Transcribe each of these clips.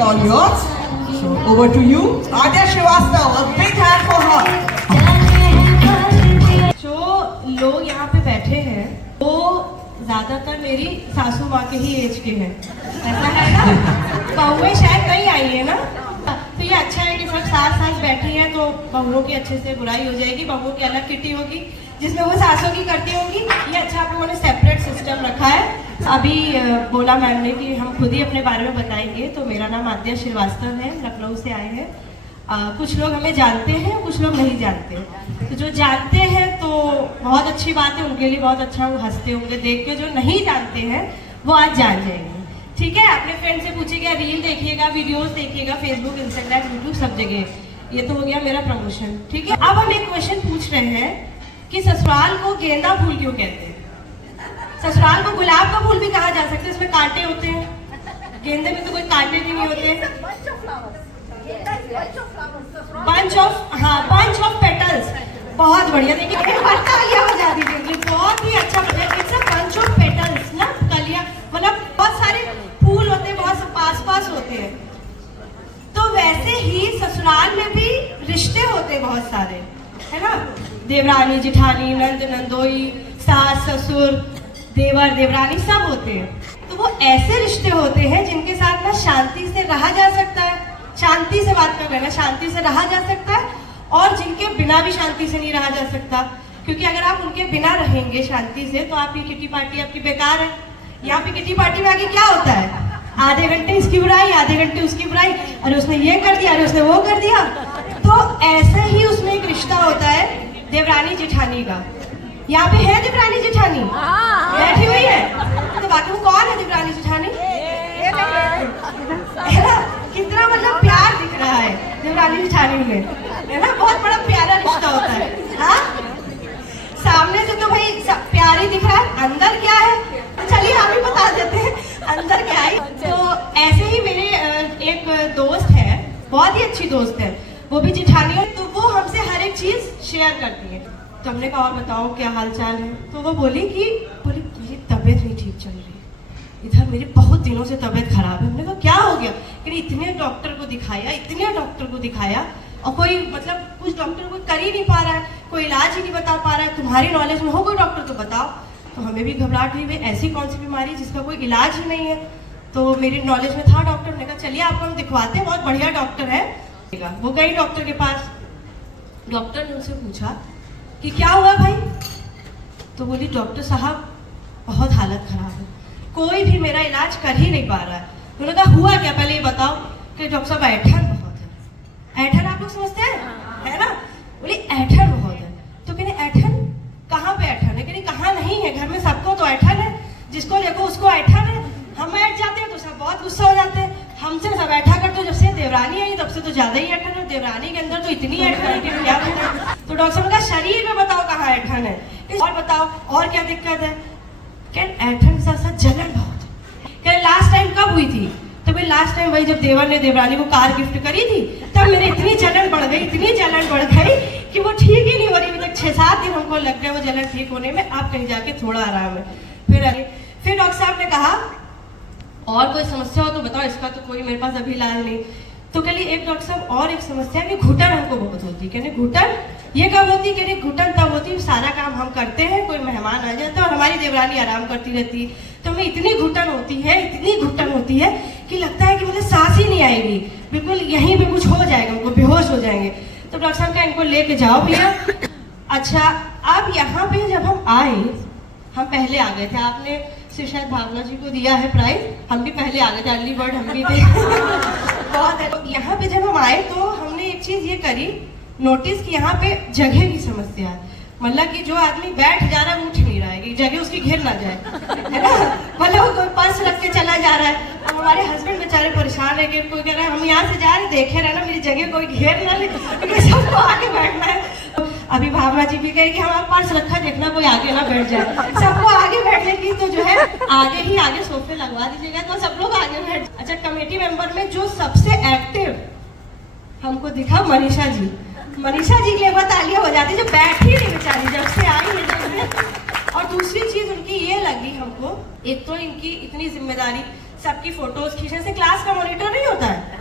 is all yours. So over to you, Adya Srivastava. A big hand for her. जो लोग यहाँ पे बैठे हैं वो ज्यादातर मेरी सासू माँ के ही एज के हैं, ऐसा है ना। बहुएं शायद नहीं आई है ना, तो ये अच्छा है कि सब साथ साथ बैठी हैं, तो बहुओं की अच्छे से बुराई हो जाएगी। बहुओं की अलग किटी होगी जिसमें वो सासों की करती होंगी। ये अच्छा आप लोगों ने सेपरेट सिस्टम रखा है। अभी बोला मैम ने कि हम खुद ही अपने बारे में बताएंगे। तो मेरा नाम आद्या श्रीवास्तव है, लखनऊ से आए हैं। कुछ लोग हमें जानते हैं, कुछ लोग नहीं जानते। तो जो जानते हैं तो बहुत अच्छी बात है, उनके लिए बहुत अच्छा, वो हंसते होंगे देख के। जो नहीं जानते हैं वो आज जान जाएंगे, ठीक है। अपने फ्रेंड से पूछिएगा, रील देखिएगा, वीडियोस देखिएगा, फेसबुक, इंस्टाग्राम, यूट्यूब, सब जगह। ये तो हो गया मेरा प्रमोशन, ठीक है। अब हम एक क्वेश्चन पूछ रहे हैं कि ससुराल को गेंदा फूल क्यों कहते हैं? ससुराल को गुलाब का फूल भी कहा जा सकता है, इसमें कांटे होते हैं। गेंदे में तो कोई कांटे भी नहीं होते। बंच ऑफ पेटल्स, बहुत बढ़िया। देखिए तालियां बजा दीजिए, बहुत ही अच्छा बजा। It's a bunch of petals ना, कलियां, मतलब बहुत सारे फूल होते हैं, बहुत पास पास होते हैं। तो वैसे ही ससुराल में भी रिश्ते होते हैं बहुत सारे, है ना। देवरानी जेठानी, नंद नंदोई, सास ससुर, देवर देवरानी, सब होते हैं। तो वो ऐसे रिश्ते होते हैं जिनके साथ ना शांति से रहा जा सकता है, शांति से बात कर लेना, शांति से रहा जा सकता है। और जिनके बिना भी शांति से नहीं रहा जा सकता, क्योंकि अगर आप उनके बिना रहेंगे शांति से तो आपकी किटी पार्टी आपकी बेकार है। यहाँ पे किटी पार्टी में आगे क्या होता है? आधे घंटे इसकी बुराई, आधे घंटे उसकी बुराई, अरे उसने ये कर दिया, अरे उसने वो कर दिया। तो ऐसे ही उसमें एक रिश्ता होता है देवरानी जेठानी का। यहाँ पे है देवरानी जेठानी बैठी हुई है, तो बाकी वो कौन है देवरानी जेठानी? है ना, कितना मतलब प्यार दिख रहा है देवरानी जेठानी में, है ना। बहुत बड़ा प्यारा रिश्ता होता है। हाँ, सामने से तो भाई प्यार ही दिख रहा है, अंदर क्या है चलिए हम ही बता देते हैं अंदर क्या है। तो ऐसे ही मेरे एक दोस्त है, बहुत ही अच्छी दोस्त है, वो भी जेठानी है। तो वो हमसे हर एक चीज शेयर करती है। तो हमने कहा और बताओ क्या हाल चाल है? तो वो बोली मेरी तबीयत नहीं ठीक चल रही, इधर मेरी बहुत दिनों से तबीयत खराब है। हमने कहा क्या हो गया? कि इतने डॉक्टर को दिखाया, इतने डॉक्टर को दिखाया, और कोई मतलब कुछ डॉक्टर कोई कर ही नहीं पा रहा है, कोई इलाज ही नहीं बता पा रहा है। तुम्हारी नॉलेज में हो कोई डॉक्टर तो बताओ। तो हमें भी घबराहट हुई, ऐसी कौन सी बीमारी जिसका कोई इलाज ही नहीं है। तो मेरी नॉलेज में था डॉक्टर, ने कहा चलिए आपको हम दिखवाते हैं, बहुत बढ़िया डॉक्टर है। वो गई डॉक्टर के पास। डॉक्टर ने उनसे पूछा कि क्या हुआ भाई? तो बोली डॉक्टर साहब बहुत हालत खराब है, कोई भी मेरा इलाज कर ही नहीं पा रहा है। उन्होंने कहा हुआ क्या पहले ये बताओ? कि डॉक्टर साहब ऐठन बहुत है। ऐठन आप लोग समझते हैं, है ना? बोली ऐठन बहुत है। तो कहने ऐठन कहाँ पे ऐठन है? कहने कहाँ नहीं है, घर में सबको तो ऐठन है, जिसको देखो उसको ऐठन है। हम बैठ जाते हैं तो सब बहुत गुस्सा हो जाते हैं, हमसे सब ऐठा करते हो। जब से देवरानी आई तब से तो ज्यादा ही ऐठन है, देवरानी के अंदर तो इतनी ऐठन है कि क्या बताऊं। तो डॉक्टर साहब का शरीर में बताओ कहाँ ऐठन है, और बताओ और क्या दिक्कत है? क्या ऐठन के साथ साथ जलन बहुत है। क्या लास्ट टाइम कब हुई थी? तो भाई लास्ट टाइम वही जब देवर ने देवरानी को कार गिफ्ट करी थी, तब मेरे इतनी जलन बढ़ गई, इतनी जलन बढ़ गई कि वो ठीक ही नहीं हो रही। मतलब 6-7 दिन हमको लग गए वो जलन ठीक होने में। आप कहीं जाके थोड़ा आराम है। फिर डॉक्टर साहब ने कहा और कोई समस्या हो तो बताओ, इसका तो कोई मेरे पास अभी इलाज नहीं। तो कह एक डॉक्टर साहब और एक समस्या कि घुटन हमको बहुत होती है। कहने घुटन ये कब होती? कहने घुटन तब होती सारा काम हम करते हैं, कोई मेहमान आ जाता है और हमारी देवरानी आराम करती रहती है, तो हमें इतनी घुटन होती है, इतनी घुटन होती है कि लगता है कि मुझे सांस ही नहीं आएगी, बिल्कुल यहीं पे कुछ हो जाएगा, उनको बेहोश हो जाएंगे। तो डॉक्टर साहब का इनको लेके जाओ भैया। अच्छा, अब यहाँ पे जब हम आए, हम पहले आ गए थे, आपने सिर्फ शायद भावना जी को दिया है प्राइज, हम भी पहले आ गए थे, अर्ली बर्ड हम भी थे। बहुत है। तो यहाँ पे जब हम आए तो हमने एक चीज ये करी, नोटिस कि यहाँ पे जगह की समस्या है। मतलब कि जो आदमी बैठ जा रहा है उठ नहीं रहा है कि जगह उसकी घिर ना जाए, है ना। मतलब कोई पर्स रख के चला जा रहा है। अब हमारे हस्बैंड बेचारे परेशान है कि कोई कह रहा है हम यहाँ से जा रहे देखे रहे ना मेरी जगह कोई घेर ना ले, क्योंकि सबको आगे बैठना है। अभी भावना जी भी कहे कि हमारा पर्स रखा देखना कोई आगे ना बैठ जाए, सबको आगे बैठने की तो जो है आगे ही आगे सोफे लगवा दीजिएगा तो सब लोग आगे बैठ। अच्छा, कमेटी मेंबर में जो सबसे एक्टिव हमको दिखा मनीषा जी। मनीषा जी के लिए तालियां बजाती, जो बैठी नहीं बेचारी जब से आई है। और दूसरी चीज उनकी ये लगी हमको, एक तो इनकी इतनी जिम्मेदारी, सबकी फोटोज खींचने से क्लास का मॉनिटर नहीं होता है,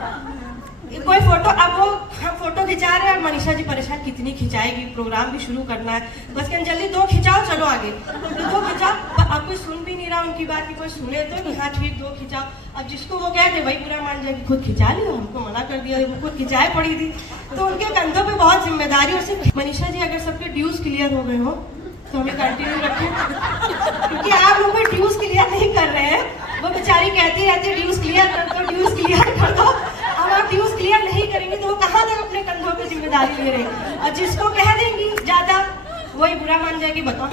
खिंचा रहे हैं और मनीषा जी परेशान, कितनी खिंचाएगी, प्रोग्राम भी शुरू करना है, बस कहना जल्दी 2 खिंचाओ, चलो आगे। तो 2 खिंचाओ, अब कोई सुन भी नहीं रहा उनकी बात की, कोई सुने तो नहीं, हाँ ठीक 2 खिंचाओ। अब जिसको वो कहते वही बुरा मान जाएगी, खुद खिंचा लियो, हमको मना कर दिया, खुद खिंचाए पड़ी थी। तो उनके कंधों पे बहुत जिम्मेदारी। और सिर्फ मनीषा जी अगर सबके ड्यूज क्लियर हो गए हो तो हमें कंटिन्यू रखें, क्योंकि आप लोग ड्यूज क्लियर नहीं कर रहे हैं। वो बेचारी कहती रहती है ड्यूज क्लियर कर दो, ड्यूज क्लियर कर दो। अब आप ड्यूज क्लियर नहीं करेंगे तो वो कहाँ तक अपने कंधों पे जिम्मेदारी ले रहे। और जिसको कह देंगी ज्यादा वही बुरा मान जाएगी, बताओ।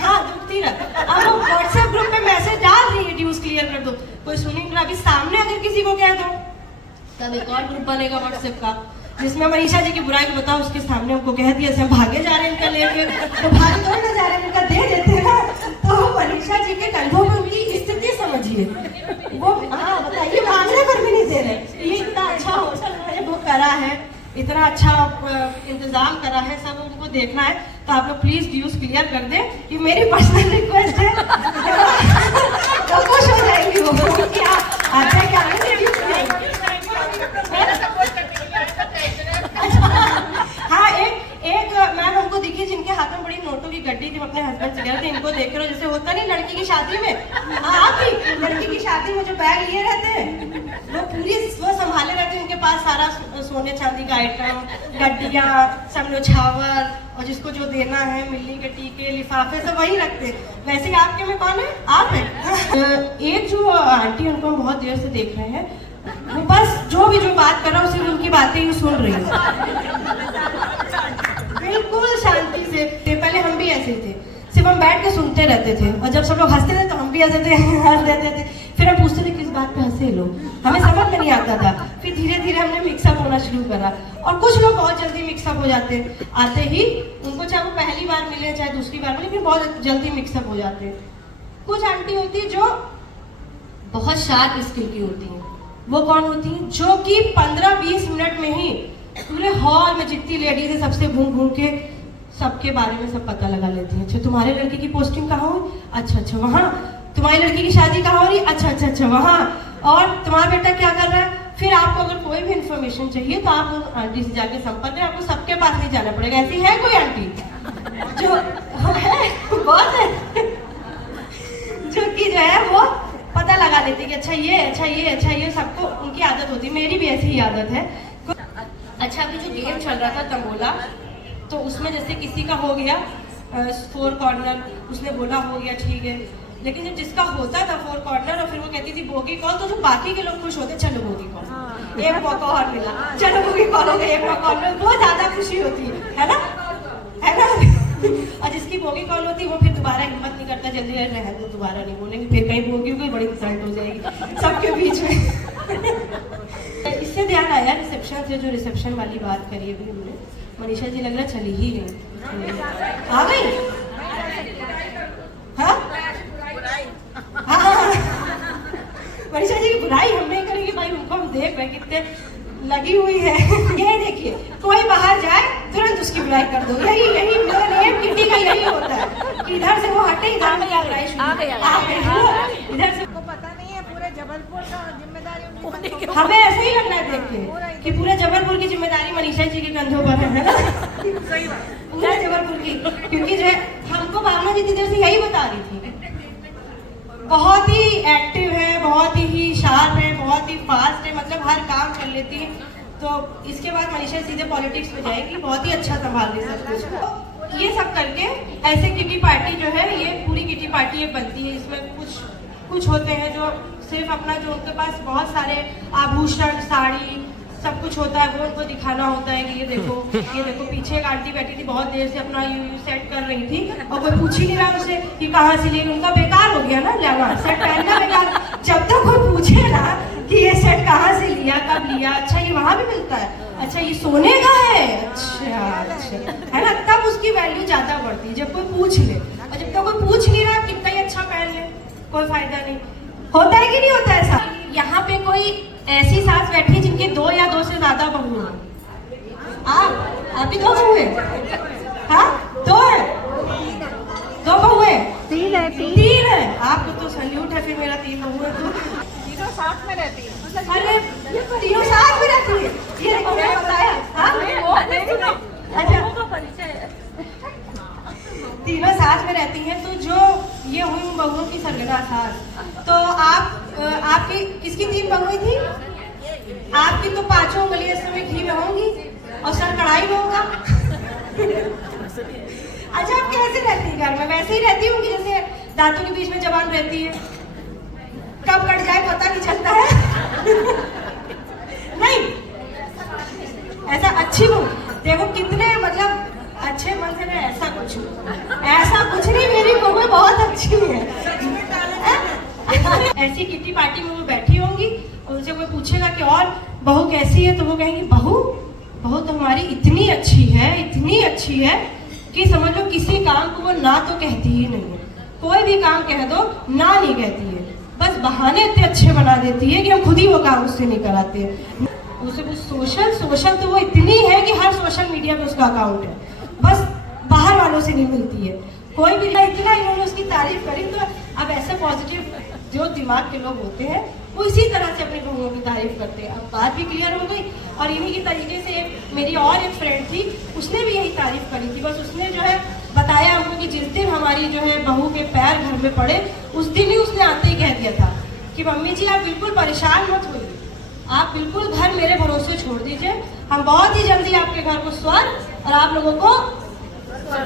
हाँ, दुखती रह। अब वो व्हाट्सएप ग्रुप पे मैसेज डाल रही है ड्यूज क्लियर कर दो, कोई सुनी नहीं। अभी सामने अगर किसी को कह दो तब एक और ग्रुप बनेगा व्हाट्सएप का जिसमें मनीषा जी की बुराई को बताओ, उसके सामने हमको कह दिया हम भागे जा रहे हैं इनका लेके, तो भागे थोड़ी ना जा रहे हैं, इनका दे देते हैं ना। तो मनीषा जी के कंधों में उनकी स्थिति समझिए, वो हाँ बताइए, मांगने पर भी नहीं दे रहे। ये इतना अच्छा होटल मैंने बुक करा है, इतना अच्छा इंतजाम करा है, सब उनको देखना है। तो आप लोग प्लीज ड्यूज क्लियर कर दें, कि मेरी पर्सनल रिक्वेस्ट है। तो खुश हो जाएंगी वो क्या आता है, क्या हाँ, एक मैम हमको दिखी जिनके हाथ में बड़ी नोटों की गड्डी थी, अपने हस्बैंड से कह रहे थे इनको देख रहे हो जैसे होता नहीं लड़की की शादी में। हाँ, आपकी लड़की की शादी में जो बैग लिए रहते हैं वो पूरी वो संभाले रहते हैं, उनके पास सारा सोने चांदी का आइटम, गड्डियाँ, सब न्योछावर, और जिसको जो देना है, मिलनी के टीके, लिफाफे, सब वही रखते हैं। वैसे ही आपके में कौन है? आप हैं। एक जो आंटी, उनको हम बहुत देर से देख रहे हैं, वो बस जो बात कर रहा हूँ सिर्फ उनकी बातें ही सुन रही हूँ, बिल्कुल शांति से। पहले हम भी ऐसे थे, सिर्फ हम बैठ के सुनते रहते थे, और जब सब लोग हंसते थे तो हम भी हंसते थे, हंस देते थे। फिर हम पूछते थे किस बात पे हंसे लोग, हमें समझ में नहीं आता था। फिर धीरे धीरे हमने मिक्सअप होना शुरू करा, और कुछ लोग बहुत जल्दी मिक्सअप हो जाते हैं, आते ही उनको चाहे वो पहली बार मिले चाहे दूसरी बार मिले, फिर बहुत जल्दी मिक्सअप हो जाते हैं। कुछ आंटी होती है जो बहुत शार्प स्किल की होती है। वो कौन होती है? जो कि 15-20 मिनट में ही पूरे हॉल में जितनी लेडीज है सबसे घूम घूम के सबके बारे में सब पता लगा लेती है। अच्छा, तुम्हारे लड़के की पोस्टिंग कहाँ हुई? अच्छा अच्छा वहाँ। तुम्हारी लड़की की शादी कहाँ हो रही? अच्छा अच्छा अच्छा वहाँ। और तुम्हारा बेटा क्या कर रहा है? फिर आपको अगर कोई भी इंफॉर्मेशन चाहिए तो आप उन आंटी से जाके संपर्क करें, आपको सबके पास नहीं जाना पड़ेगा। ऐसी है कोई आंटी जो है बहुत है जो कि जो है वो पता लगा लेती कि अच्छा ये अच्छा ये अच्छा ये, सबको उनकी आदत होती है। मेरी भी ऐसी ही आदत है। अच्छा, अभी जो गेम चल रहा था तंबोला, तो उसमें जैसे किसी का हो गया 4 कॉर्नर, उसने बोला हो गया ठीक है, लेकिन जब जिसका होता था 4 कॉर्नर और फिर वो कहती थी बोगी कॉल, तो जो बाकी के लोग खुश होते चलो बोगी कॉल, एक मौका और मिला, चलो बोगी कॉल हो गया, एक मौका और मिला, बहुत ज्यादा खुशी होती है ना, है ना। और जिसकी बोगी कॉल होती है वो फिर दोबारा हिम्मत नहीं करता, जल्दी रहने दो, दोबारा नहीं बोलेंगे, फिर कहीं बोगी हो गई बड़ी इंसल्ट हो जाएगी सबके बीच में। इससे ध्यान आया रिसेप्शन से, जो रिसेप्शन वाली बात करी अभी हमने, मनीषा जी लग रहा चली ही गई, आ गई। हाँ हाँ, मनीषा जी की बुराई हम नहीं करेंगे भाई, उनको हम देख रहे कितने लगी हुई है। ये देखिए, कोई बाहर जाए तुरंत उसकी बुराई कर दो, यही यही मेरा नेम किटी का यही होता है कि इधर से वो हटे, इधर में क्या बुराई शुरू, इधर से पता नहीं है पूरे जबलपुर का जिम्मेदारी हमें ऐसे ही लगना है देख के कि पूरे जबलपुर की जिम्मेदारी मनीषा जी के कंधों पर है ना। सही बात, पूरे जबलपुर की, क्योंकि जो है हमको भावना जी देर से यही बता रही थी, बहुत ही एक्टिव है, बहुत ही शार्प है, बहुत ही फास्ट है, मतलब हर काम कर लेती है। तो इसके बाद मनीषा सीधे पॉलिटिक्स में जाएगी, बहुत ही अच्छा संभाल रही सब कुछ। ये सब करके ऐसे किटी पार्टी जो है, ये पूरी किटी पार्टी एक बनती है। इसमें कुछ होते हैं जो सिर्फ अपना, जो उनके पास बहुत सारे आभूषण, साड़ी, सब कुछ होता है, वो उनको दिखाना होता है कि ये देखो पीछे एक आंटी बैठी थी, बहुत देर से अपना यू सेट कर रही थी, और कोई पूछ ही नहीं रहा उसे कि कहाँ से लिए, उनका बेकार हो गया ना लेना, सेट पहनना बेकार। जब तक कोई पूछे ना कि ये सेट कहाँ से लिया, कब लिया, अच्छा ये वहाँ भी मिलता है, अच्छा ये सोने का है, अच्छा है ना, तब उसकी वैल्यू ज्यादा बढ़ती है जब कोई पूछ ले। और जब तक कोई पूछ नहीं रहा कितना ही अच्छा पहन ले, कोई फायदा नहीं। होता है कि नहीं होता ऐसा? यहाँ पे कोई ऐसी सास बैठी जिनके 2 या 2 से ज्यादा बहू हैं? आप ही 2 बहू है? हाँ 2 है, 2 बहू है, 3 है, 3 है। आपको तो सल्यूट है, फिर मेरा 3 बहू है तो तीनों साथ में रहती है। अरे 3 साथ में रहती है, ये देखो मैंने बताया। हाँ साथ में रहती हैं, तो जो ये हुई उन बहुओं की सरगना सास, तो आपकी किसकी 3 बहुएं थी? आपकी तो 5 उंगलियां इस समय घी में होंगी और सर कढ़ाई में होगा। अच्छा, आप कैसे रहती है घर में? वैसे ही रहती होंगी जैसे दांतों के बीच में जबान रहती है, कब कट जाए पता नहीं चलता है। नहीं, ऐसा अच्छी हूँ, देखो कितने मतलब अच्छे मन से, ऐसा कुछ नहीं, मेरी बहुएं बहुत अच्छी है। ऐसी किट्टी पार्टी में वो बैठी होंगी और उनसे कोई पूछेगा कि और बहू कैसी है, तो वो कहेंगी बहू तो हमारी इतनी अच्छी है कि समझ लो किसी काम को वो ना तो कहती ही नहीं है। कोई भी काम कह दो ना नहीं कहती है, बस बहाने इतने अच्छे बना देती है कि हम खुद ही वो काम उससे नहीं कराते हैं। उसे कुछ सोशल तो वो इतनी है कि हर सोशल मीडिया पे उसका अकाउंट है, बस बाहर वालों से नहीं मिलती है। कोई भी इतना इन्होंने उसकी तारीफ करी, तो अब ऐसे पॉजिटिव जो दिमाग के लोग होते हैं वो इसी तरह से अपनी बहुओं की तारीफ करते हैं। अब बात भी क्लियर हो गई। और इन्हीं की तरीके से मेरी और एक फ्रेंड थी, उसने भी यही तारीफ करी थी। बस उसने जो है बताया हमको कि जिस दिन हमारी जो है बहू के पैर घर में पड़े, उस दिन ही उसने आते ही कह दिया था कि मम्मी जी आप बिल्कुल परेशान मत होइए, आप बिल्कुल घर मेरे भरोसे छोड़ दीजिए, हम बहुत ही जल्दी आपके घर को स्वर्ग और आप लोगों को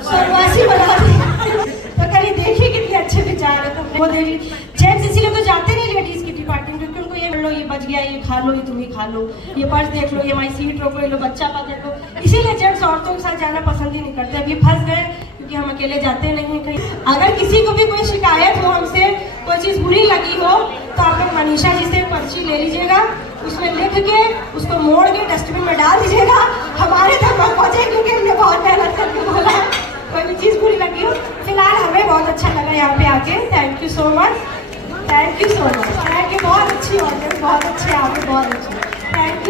स्वर्गवासी बना देंगे। तो कहीं देखिए कितने अच्छे विचार है। तो वो देवी जेंट्स इसीलिए तो जाते नहीं लेडीज की पार्टी में, क्योंकि उनको ये लो, ये बच गया, ये खा लो, ये तुम ही खा लो, ये पर्स देख लो, ये हमारी सीट रोक लो, ये लो बच्चा पा देखो। इसीलिए जेंट्स औरतों के साथ जाना पसंद ही नहीं करते। अब ये फंस गए क्योंकि हम अकेले जाते नहीं हैं कहीं। अगर किसी को भी कोई शिकायत हो, हमसे कोई चीज़ बुरी लगी हो, तो आप लोग मनीषा जी से पर्ची ले लीजिएगा, उसमें लिख के उसको मोड़ के डस्टबिन में डाल दीजिएगा, हमारे तक पहुँचे, क्योंकि हमने बहुत मेहनत करके बोला है। कोई भी चीज़ बुरी लगी हो, फिलहाल हमें बहुत अच्छा लगा यहाँ पे आके। Thank you so much, thank you so much, thank you. बहुत अच्छी ऑडियंस, बहुत अच्छे, आप बहुत अच्छे, थैंक यू।